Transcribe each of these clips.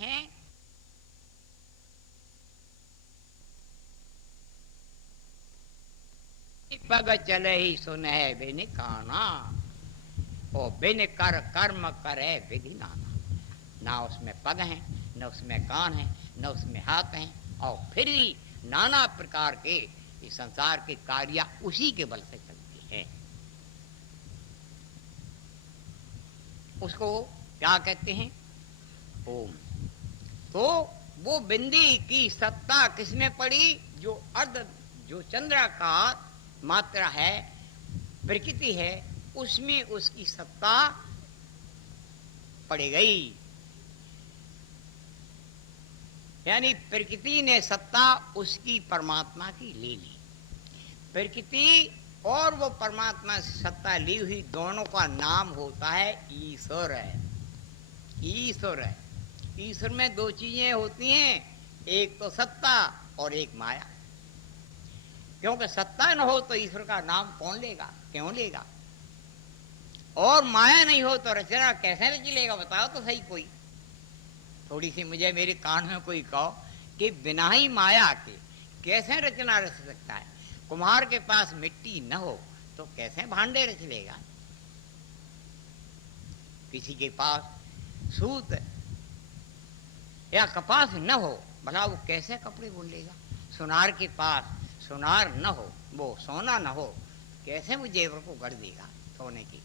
हैं, पग चले ही सुने बिन काना, और बिन कर कर्म करे विधि नाना। ना उसमें पग हैं, न उसमें कान हैं, न उसमें हाथ हैं, और फिर भी नाना प्रकार के इस संसार के कार्य उसी के बल से चलती हैं। उसको क्या कहते हैं? ओम। तो वो बिंदी की सत्ता किसमें पड़ी? जो अर्ध, जो चंद्राकार मात्रा है, प्रकृति है, उसमें उसकी सत्ता पड़ गई। यानी प्रकृति ने सत्ता उसकी परमात्मा की ले ली। प्रकृति और वो परमात्मा से सत्ता ली हुई दोनों का नाम होता है ईश्वर है। ईश्वर है। ईश्वर में दो चीजें होती हैं, एक तो सत्ता और एक माया। क्योंकि सत्ता न हो तो ईश्वर का नाम कौन लेगा, क्यों लेगा? और माया नहीं हो तो रचना कैसे रच लेगा? बताओ तो सही कोई। थोड़ी सी मुझे मेरे कान में कोई कहो कि बिना ही माया के कैसे रचना रच सकता है? कुम्हार के पास मिट्टी न हो तो कैसे भांडे रच लेगा? किसी के पास सूत या कपास न हो, भला वो कैसे कपड़े बुन लेगा? सुनार के पास सुनार न हो, वो सोना न हो, कैसे वो जेवर को गढ़ देगा सोने की?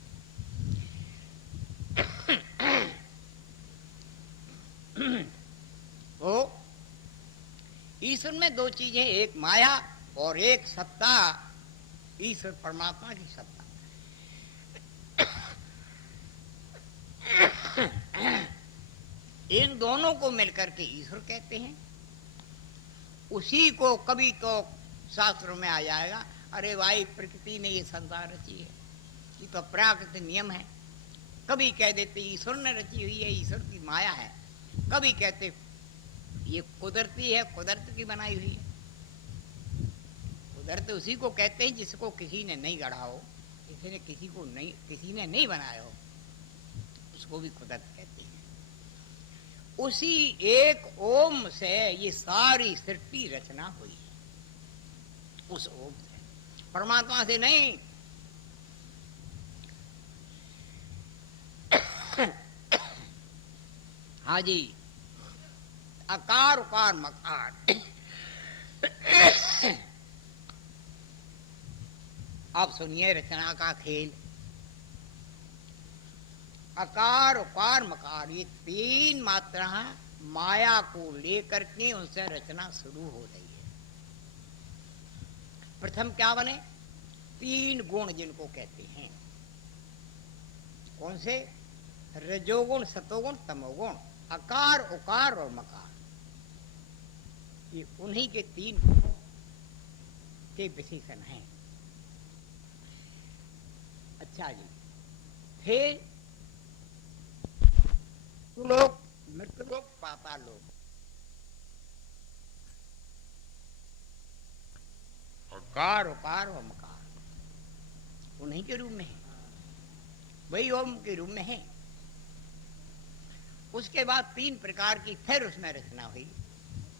तो ईश्वर में दो चीजें, एक माया और एक सत्ता, ईश्वर परमात्मा की सत्ता। इन दोनों को मिलकर के ईश्वर कहते हैं। उसी को कभी तो शास्त्रों में आ जाएगा, अरे भाई प्रकृति ने ये संसार रची है, ये तो प्राकृतिक नियम है। कभी कह देते ईश्वर ने रची हुई है, ईश्वर की माया है। कभी कहते ये कुदरती है, कुदरत की बनाई हुई है। कुदरत उसी को कहते हैं जिसको किसी ने नहीं गढ़ा हो, किसी ने नहीं बनाया हो, उसको भी कुदरत कहते हैं। उसी एक ओम से ये सारी सृष्टि रचना हुई है, उस ओम से, परमात्मा से नहीं। हाँ जी, अकार उकार मकार। आप सुनिए रचना का खेल। अकार उकार मकार, ये तीन मात्रा माया को लेकर के उनसे रचना शुरू हो रही है। प्रथम क्या बने? तीन गुण जिनको कहते हैं। कौन से? रजोगुण, सतोगुण, तमोगुण, अकार उकार और मकार। ये उन्हीं के तीन गुणों के विशेषण हैं। अच्छा जी, फिर लोक, मृत लोक, पाताल लोक। अकार उकार और मकार उन्हीं के रूप में है, वही ओम के रूप में है। उसके बाद तीन प्रकार की फिर उसमें रचना हुई।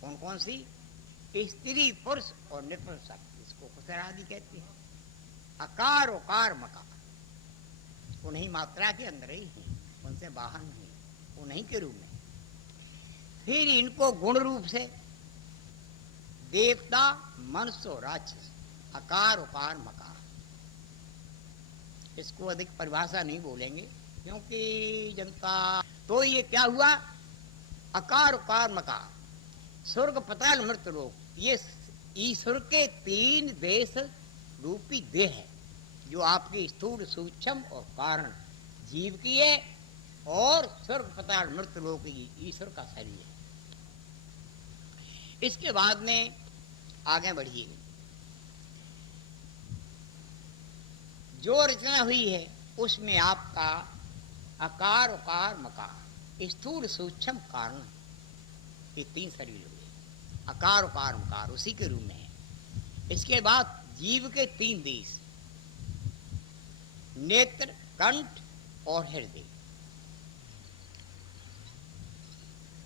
कौन कौन सी? स्त्री, पुरुष और नपुंसक, इसको कुशल आदि कहते हैं। अकार उकार मकार उन्हीं मात्रा के अंदर ही है, उनसे बाहर नहीं, उन्हीं के रूप में। फिर इनको गुण रूप से देवता, मनुष्य और राक्षस, अकार उकार मकार। इसको अधिक परिभाषा नहीं बोलेंगे क्योंकि जनता। तो ये क्या हुआ? अकार उकार मकार, स्वर्ग पाताल मृत लोक, ये ईश्वर के तीन देश रूपी देह है, जो आपकी स्थूल, सूक्ष्म और कारण जीव की है, और स्वर्ग पाताल मृत लोक ईश्वर का शरीर है। इसके बाद में आगे बढ़िए। जो रचना हुई है उसमें आपका अकार उकार मकार, स्थूल सूक्ष्म कारण, ये तीन शरीर हुए। अकार उकार मकार उसी के रूप में है। इसके बाद जीव के तीन देश, नेत्र, कंठ और हृदय।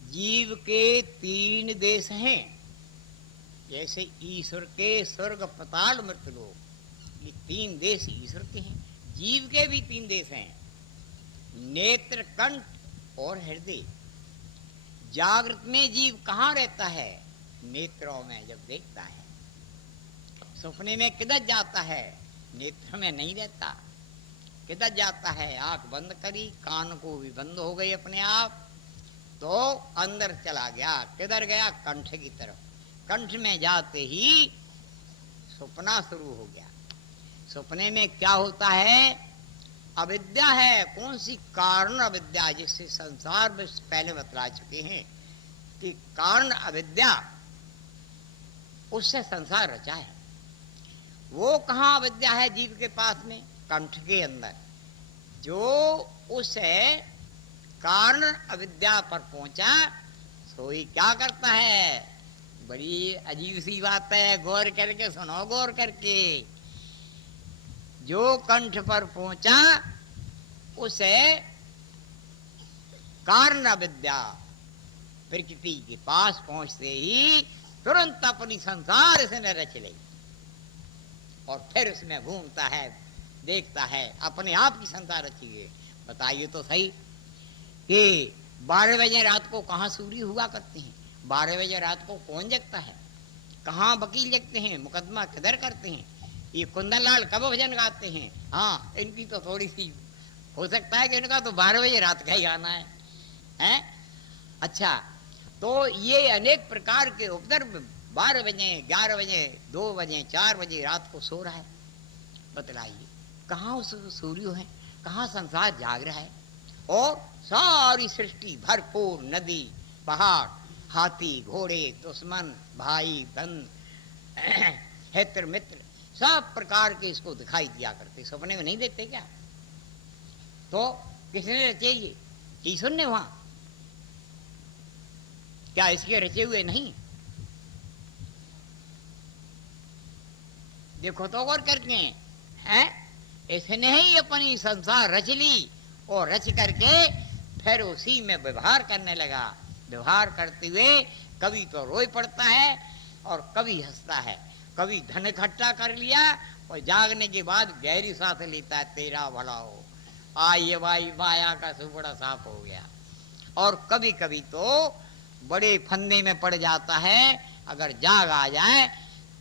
जीव के 3 देश हैं, जैसे ईश्वर के स्वर्ग पाताल मृतलोक, ये 3 देश ईश्वर के हैं। जीव के भी 3 देश हैं, नेत्र, कंठ और हृदय। जागृत में जीव कहाँ रहता है? नेत्रों में जब देखता है। सपने में किधर जाता है? नेत्र में नहीं रहता। किधर जाता है? आंख बंद करी, कान को भी बंद हो गई अपने आप, तो अंदर चला गया। किधर गया? कंठ की तरफ। कंठ में जाते ही सपना शुरू हो गया। सपने में क्या होता है? अविद्या है। कौन सी? कारण अविद्या, जिससे संसार में पहले बतला चुके हैं कि कारण अविद्या, उससे संसार रचा है। वो कहाँ अविद्या है जीव के पास में? कंठ के अंदर। जो उस कारण अविद्या पर पहुंचा, सोई क्या करता है? बड़ी अजीब सी बात है, गौर करके सुनो, गौर करके। जो कंठ पर पहुंचा, उसे कारण अविद्या प्रकृति के पास पहुंचते ही तुरंत अपनी संसार से न रच ले, और फिर उसमें घूमता है, देखता है, अपने आप की संसार रची है। बताइए तो सही कि 12 बजे रात को कहाँ सूरी हुआ करते हैं? 12 बजे रात को कौन जगता है? कहाँ वकील जगते हैं? मुकदमा किधर करते हैं? ये कुंदन लाल कब भजन गाते हैं? हाँ, इनकी तो थोड़ी सी हो सकता है कि इनका तो 12 बजे रात का ही गाना है, हैं? अच्छा, तो ये अनेक प्रकार के उपद्रव, 12 बजे, 11 बजे, 2 बजे, 4 बजे रात को सो रहा है। बतलाइए कहाँ उस सूर्य है? कहाँ संसार जाग रहा है? और सारी सृष्टि भरपूर, नदी, पहाड़, हाथी, घोड़े, दुश्मन, भाई, बंद, हित्र मित्र, सब प्रकार के इसको दिखाई दिया करते। सपने में नहीं देखते क्या? तो किसने रचे ये? ईश्वर ने वहां, क्या इसके रचे हुए नहीं? देखो तो गौर करके हैं, इसने ही अपनी संसार रच ली, और रच करके फिर उसी में व्यवहार करने लगा। व्यवहार करते हुए कभी तो रोई पड़ता है और कभी हंसता है। कभी धन इकट्ठा कर लिया और जागने के बाद गहरी सांस लेता है, तेरा भला हो, आइए भाई, माया का सुबड़ा साफ हो गया। और कभी कभी तो बड़े फंदे में पड़ जाता है। अगर जाग आ जाए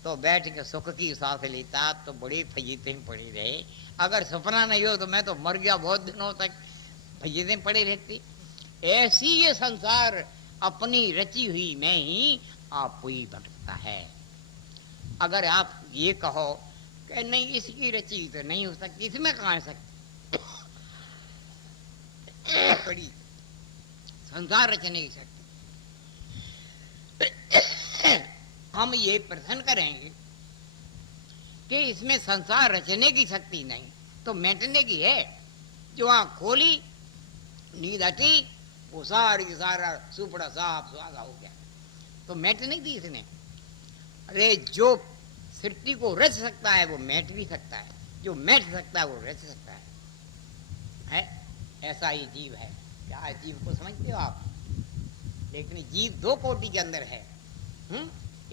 तो बैठ के सुख की सांस लेता, तो बड़ी फजीतें पड़ी रहे। अगर सपना नहीं हो तो मैं तो मर गया, बहुत दिनों तक फजीतें पड़ी रहती। ऐसी ये संसार अपनी रची हुई में ही आप ही भटकता है। अगर आप ये कहो कि नहीं इसकी रची तो नहीं हो सकती, इसमें कहाँ है सकती? बड़ी संसार रचने की शक्ति। हम ये प्रश्न करेंगे कि इसमें संसार रचने की शक्ति नहीं तो मिटने की है। जो आँख खोली, नींद हटी, वो सारा सुपड़ा साफ सुहागा हो गया, तो मिट नहीं थी इसने। अरे जो सृष्टि को रच सकता है वो मिट भी सकता है, जो मिट सकता है वो रच सकता है? ऐसा ही जीव है। क्या जीव को समझते हो आप? लेकिन जीव 2 कोटि के अंदर है।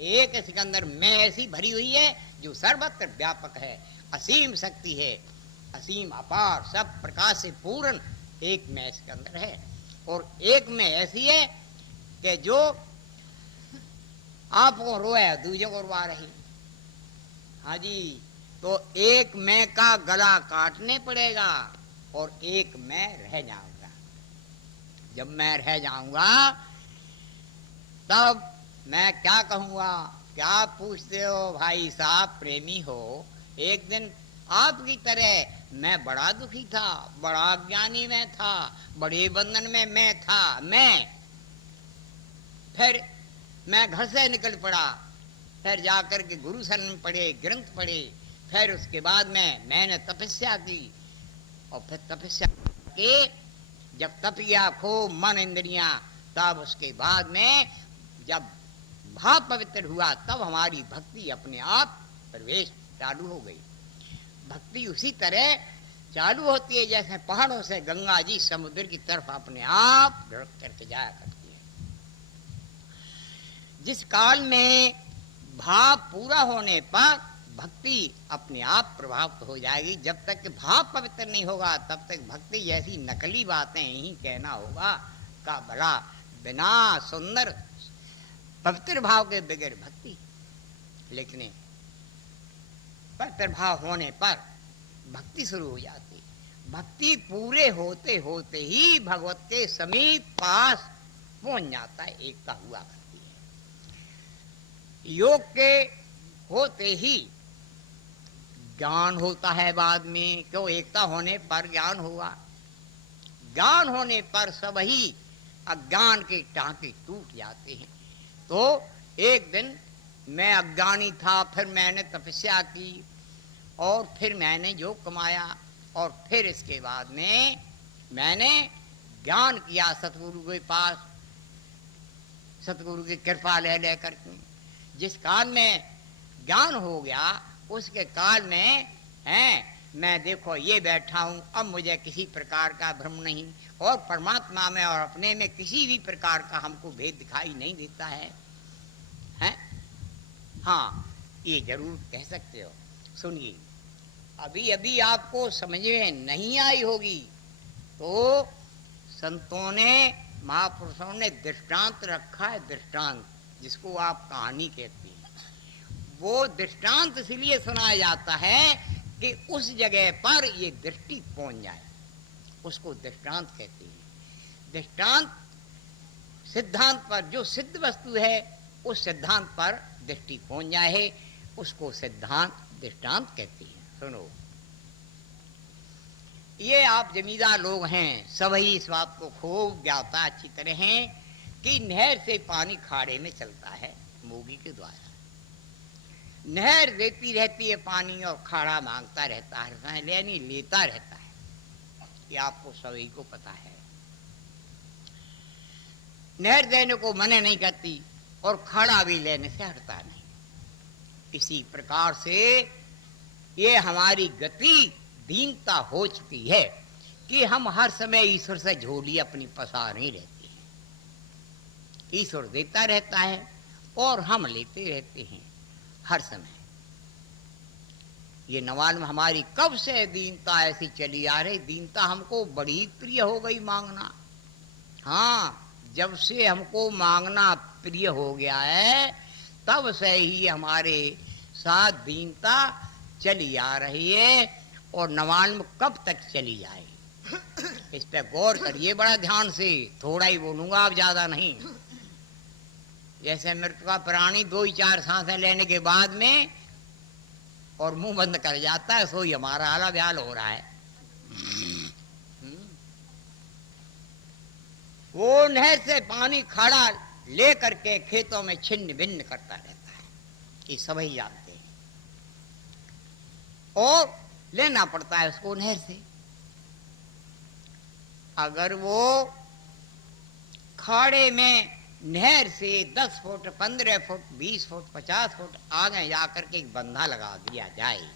एक इसके अंदर मैं ऐसी भरी हुई है जो सर्वत्र व्यापक है, असीम शक्ति है, असीम अपार, सब प्रकाश से पूर्ण एक मैं इसके अंदर है। और एक में ऐसी है कि जो आपको रोए दूसरे को रोवा रही। हाँ जी, तो एक मैं का गला काटने पड़ेगा और एक मैं रह जाऊंगा। जब मैं रह जाऊंगा तब मैं क्या कहूंगा? क्या पूछते हो भाई साहब, प्रेमी हो? एक दिन आपकी तरह मैं बड़ा दुखी था, बड़ा ज्ञानी मैं था, बड़े बंधन में मैं था। फिर मैं घर से निकल पड़ा, फिर जाकर के गुरु शरण पढ़े, ग्रंथ पढ़े, फिर उसके बाद मैंने तपस्या की, और फिर तपस्या के जब तप किया खूब मन इंद्रियां, तब उसके बाद में जब भाव पवित्र हुआ तब हमारी भक्ति अपने आप प्रवेश चालू हो गई। भक्ति उसी तरह चालू होती है जैसे पहाड़ों से गंगा जी समुद्र की तरफ अपने आप ढुक करके जाया करती है। जिस काल में भाव पूरा होने पर भक्ति अपने आप प्रभावित हो जाएगी। जब तक भाव पवित्र नहीं होगा तब तक भक्ति जैसी नकली बातें ही कहना होगा का भला। बिना सुंदर पवित्र भाव के बगैर भक्ति, लेकिन पवित्र भाव होने पर भक्ति शुरू हो जाती। भक्ति पूरे होते होते ही भगवत के समीप पास पहुंच जाता है, एकता हुआ करती है। योग के होते ही ज्ञान होता है बाद में, क्यों? एकता होने पर ज्ञान हुआ। ज्ञान होने पर सब ही अज्ञान के टांके टूट जाते हैं। तो एक दिन मैं अज्ञानी था, फिर मैंने तपस्या की और फिर मैंने जो कमाया और फिर इसके बाद में मैंने ज्ञान किया सतगुरु के पास, सतगुरु की कृपा ले लेकर के। जिस काल में ज्ञान हो गया उसके काल में मैं देखो ये बैठा हूं, अब मुझे किसी प्रकार का भ्रम नहीं और परमात्मा में और अपने में किसी भी प्रकार का हमको भेद दिखाई नहीं देता है। हाँ, ये जरूर कह सकते हो। सुनिए, अभी अभी आपको समझ में नहीं आई होगी तो संतों ने, महापुरुषों ने दृष्टांत रखा है। दृष्टांत जिसको आप कहानी कहते हैं, वो दृष्टांत इसलिए सुनाया जाता है कि उस जगह पर ये दृष्टि पहुंच जाए, उसको दृष्टांत कहते हैं। दृष्टांत सिद्धांत पर, जो सिद्ध वस्तु है उस सिद्धांत पर दृष्टि पहुंच जाए, उसको सिद्धांत दृष्टांत कहते हैं। सुनो, ये आप जमींदार लोग हैं, सभी इस बात को खूब ज्ञाता अच्छी तरह हैं कि नहर से पानी खाड़े में चलता है मोगी के द्वारा। नहर देती रहती है पानी और खाड़ा मांगता रहता है, यानी लेता रहता है। ये आपको सभी को पता है। नहर देने को मना नहीं करती और खाड़ा भी लेने से हटता नहीं। इसी प्रकार से ये हमारी गति दीनता हो चुकी है कि हम हर समय ईश्वर से झोली अपनी पसार ही रहते हैं। ईश्वर देता रहता है और हम लेते रहते हैं हर समय। ये नवान में हमारी कब से दीनता ऐसी चली आ रही। दीनता हमको बड़ी प्रिय हो गई मांगना। हाँ, जब से हमको मांगना प्रिय हो गया है तब से ही हमारे साथ दीनता चली आ रही है और नवान में कब तक चली जाए, इस पे गौर करिए बड़ा ध्यान से। थोड़ा ही बोलूंगा, आप ज्यादा नहीं। जैसे मृत्यु का प्राणी 2-4 सांसें लेने के बाद में और मुंह बंद कर जाता है, सो ही हमारा हाल ब्याल हो रहा है। वो नहर से पानी खड़ा ले करके खेतों में छिन्न भिन्न करता रहता है, ये सभी जानते हैं। और लेना पड़ता है उसको नहर से। अगर वो खाड़े में नहर से 10 फुट, 15 फुट, 20 फुट, 50 फुट आगे जाकर के एक बंधा लगा दिया जाए,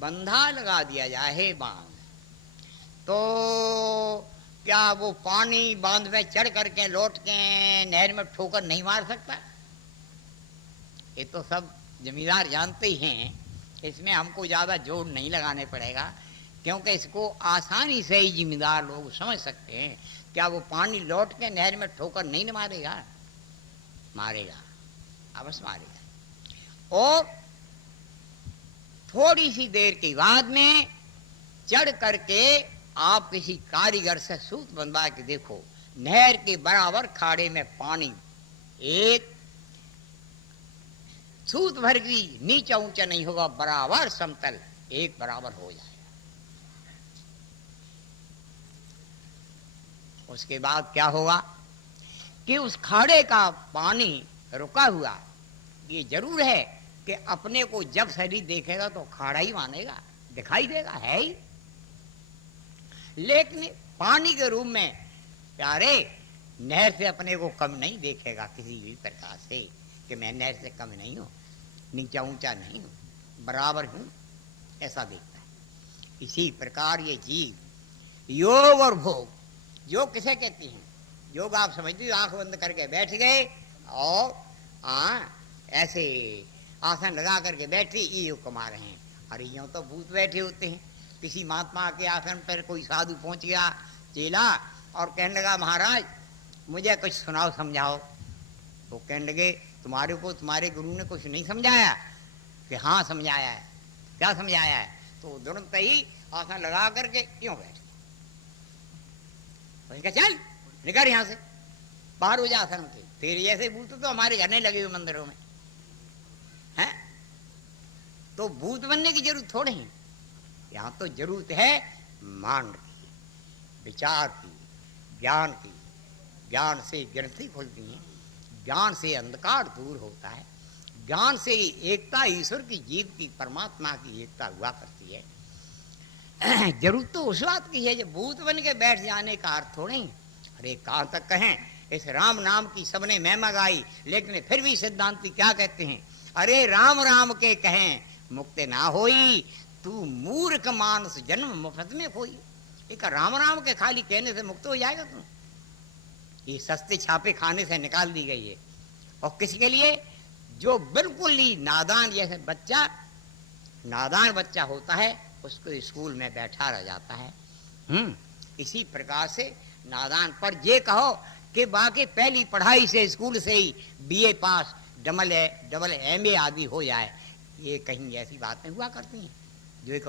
बंधा लगा दिया जाए बांध, तो क्या वो पानी बांध में चढ़ करके लौट के नहर में ठोकर नहीं मार सकता? ये तो सब जमींदार जानते ही हैं, इसमें हमको ज्यादा जोर नहीं लगाने पड़ेगा, क्योंकि इसको आसानी से ही जिम्मेदार लोग समझ सकते हैं। क्या वो पानी लौट के नहर में ठोकर नहीं न मारेगा? मारेगा, अवश्य मारेगा। और थोड़ी सी देर के बाद में चढ़ करके आप किसी कारीगर से सूत बनवा के देखो, नहर के बराबर खाड़े में पानी एक सूत भर की नीचा ऊंचा नहीं होगा, बराबर समतल एक बराबर हो जाएगा। उसके बाद क्या होगा कि उस खाड़े का पानी रुका हुआ, ये जरूर है कि अपने को जब शरीर देखेगा तो खाड़ा ही मानेगा, दिखाई देगा, है ही। लेकिन पानी के रूप में प्यारे नहर से अपने को कम नहीं देखेगा किसी भी प्रकार से, कि मैं नहर से कम नहीं हूं, नीचा ऊंचा नहीं हूं, बराबर हूं, ऐसा देखता है। इसी प्रकार ये जीव योग और भोग, योग किसे कहती हैं? योग आप समझते हो, आंख बंद करके बैठ गए और ऐसे आसन लगा करके बैठे ये कमा रहे हैं। अरे यूँ तो भूत बैठे होते हैं। किसी महात्मा के आसन पर कोई साधु पहुंच गया चेला और कहने लगा महाराज मुझे कुछ सुनाओ समझाओ। वो कहने लगे तुम्हारे को तुम्हारे गुरु ने कुछ नहीं समझाया? कि हाँ समझाया है। क्या समझाया है? तो तुरंत ही आसन लगा करके यूं बैठ गए। चल निकल यहां से, बाहर हो जा आसन के। तेरे जैसे भूत तो हमारे घर नहीं लगे हुए मंदिरों में हैं। तो भूत बनने की जरूरत थोड़ी है। यहां तो जरूरत है मान की, विचार की, ज्ञान की। ज्ञान से ग्रंथि खुलती है, ज्ञान से अंधकार दूर होता है, ज्ञान से एकता ईश्वर की जीव की परमात्मा की एकता हुआ करती है। जरूरत तो उस बात की है जब भूत बन के बैठ जाने का अर्थ थोड़ी। अरे कहां तक कहें, इस राम नाम की सबने महिमा गाई, लेकिन फिर भी सिद्धांती क्या कहते हैं? अरे राम राम के कहें मुक्त ना होई, तू मूर्ख मानस जन्म मुफ्त में खोई। एक राम राम के खाली कहने से मुक्त हो जाएगा तू? ये सस्ते छापे खाने से निकाल दी गई है। और किसके लिए? जो बिल्कुल ही नादान, जैसे बच्चा नादान बच्चा होता है उसको स्कूल में बैठा रह जाता है। इसी प्रकार से नादान पर ये कहो कि बाकी पहली पढ़ाई से स्कूल से ही बीए पास, डबल एमए आदि हो जाए, ये कहीं ऐसी बातें हुआ करती हैं। जो एक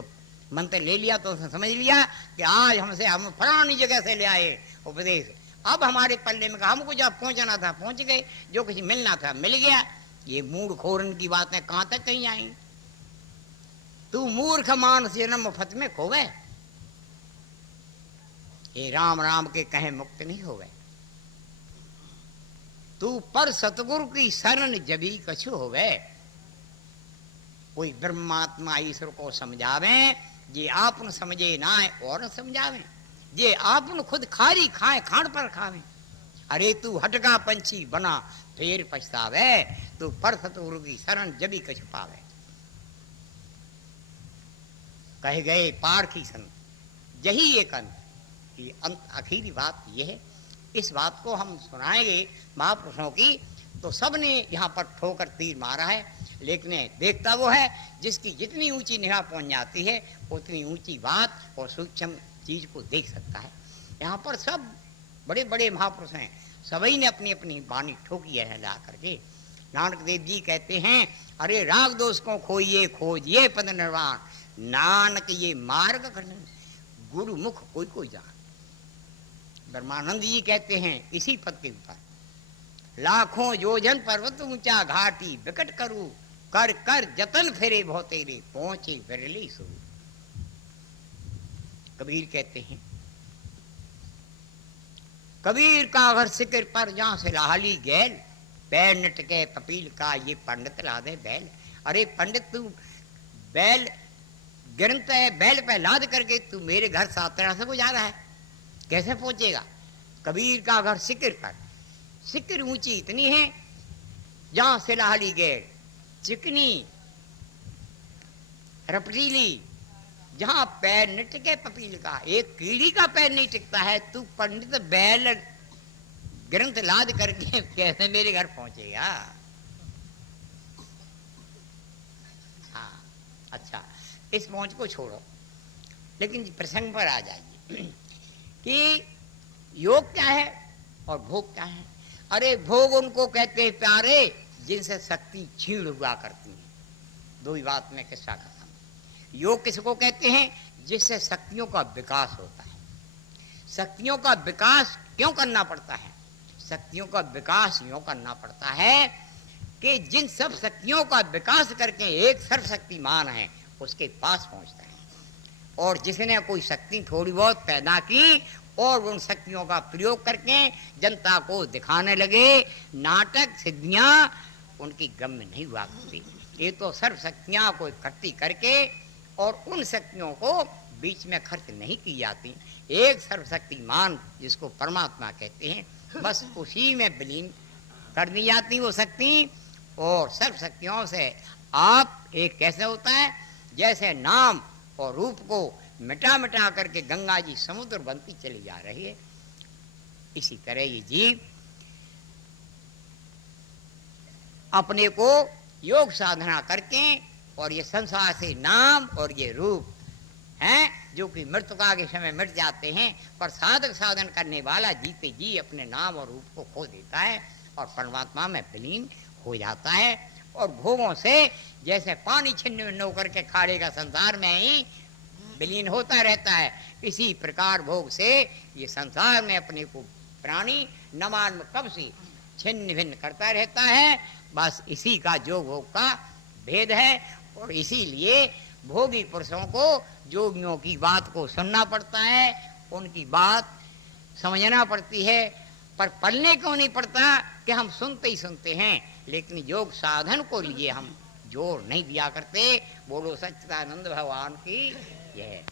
मंत्र ले लिया तो उसने समझ लिया कि आज हम फलानी जगह से ले आए उपदेश, अब हमारे पल्ले में हमको जब पहुंचना था पहुंच गए, जो कुछ मिलना था मिल गया। ये मूढ़ खोरन की बातें कहां तक कहीं आएंगी? तू मूर्ख मानस जन्म मुफ्त में खो गए। ये राम राम के कहे मुक्त नहीं हो गए। तू पर सतगुरु की शरण जबी कछु हो गए। कोई ब्रह्मात्मा ईश्वर को समझावे, ये आप न समझे ना और न समझावे, ये आप न खुद खारी खाए खाण पर खावे। अरे तू हटका पंछी बना फिर पछतावे, तू पर सतगुरु की शरण जबी कछु पावे। कह गए पारखी संत यही एक अंत, ये अंत आखिरी बात ये है। इस बात को हम सुनाएंगे महापुरुषों की, तो सबने यहाँ पर ठोकर तीर मारा है, लेकिन देखता वो है जिसकी जितनी ऊंची निगाह पहुंच जाती है उतनी ऊंची बात और सूक्ष्म चीज को देख सकता है। यहाँ पर सब बड़े बड़े महापुरुष हैं, सभी ने अपनी अपनी वाणी ठोकी है ला करके। नानक देव जी कहते हैं अरे राग दोष को खोइए खोजिए पद निर्वाण, नानक ये मार्ग करने गुरु मुख कोई कोई जान। ब्रह्मानंद जी कहते हैं इसी पद के ऊपर, लाखों योजन पर्वत ऊंचा घाटी विकट करूं, कर कर जतन फेरे बहुत तेरे पहुंचे विरली सो। कबीर कहते हैं कबीर का अगर सिकर पर जहां से लाहली गैल, पैर नटके पपील का ये पंडित ला दे बैल। अरे पंडित तू बैल ग्रंथ है, बैल पे लाद करके तू मेरे घर सातरा से जा रहा है, कैसे पहुंचेगा? कबीर का घर सिकर पर, सिकर ऊंची इतनी है जहां से लाहली गैल, चिकनी रपटीली, जहां पैर न टिके पपील का, एक कीड़ी का पैर नहीं टिकता है, तू पंडित बैल ग्रंथ लाद करके कैसे मेरे घर पहुंचेगा? हाँ अच्छा, इस पहुंच को छोड़ो, लेकिन प्रसंग पर आ जाइए कि योग क्या है और भोग क्या है। अरे भोग उनको कहते हैं प्यारे जिनसे शक्ति छीण हुआ करती है। दो ही बात में किस्सा खत्म। योग किसको कहते हैं? जिससे शक्तियों का विकास होता है। शक्तियों का विकास क्यों करना पड़ता है? शक्तियों का विकास यूं करना पड़ता है कि जिन सब शक्तियों का विकास करके एक सर्वशक्तिमान है उसके पास पहुंचता है, और जिसने कोई शक्ति थोड़ी बहुत पैदा की और उन शक्तियों का प्रयोग करके जनता को दिखाने लगे, नाटक सिद्धियां उनकी गम में नहीं हुआ करती। ये तो सर्व शक्तियां को इकट्ठी करके और उन शक्तियों को बीच में खर्च नहीं की जाती। एक सर्वशक्तिमान जिसको परमात्मा कहते हैं, बस उसी में विलीन कर दी जाती वो शक्ति। और सर्व शक्तियों से आप एक कैसे होता है, जैसे नाम और रूप को मिटा मिटा करके गंगा जी समुद्र बनती चली जा रही है, इसी तरह ये जीव अपने को योग साधना करके और ये संसार से नाम और ये रूप हैं जो कि मृतका के समय मिट जाते हैं, पर साधक साधन करने वाला जीते जी अपने नाम और रूप को खो देता है और परमात्मा में विलीन हो जाता है। और भोगों से जैसे पानी छिन्न भिन्न होकर के खाड़े का संसार में ही विलीन होता रहता है, इसी प्रकार भोग से ये संसार में अपने को प्राणी न मालूम कब से छिन्न भिन्न करता रहता है। बस इसी का जो भोग का भेद है। और इसीलिए भोगी पुरुषों को जोगियों की बात को सुनना पड़ता है, उनकी बात समझना पड़ती है, पर पढ़ने क्यों नहीं पड़ता कि हम सुनते ही सुनते हैं, लेकिन योग साधन को लिए हम जोर नहीं दिया करते। बोलो सच्चिदानंद भगवान की जय।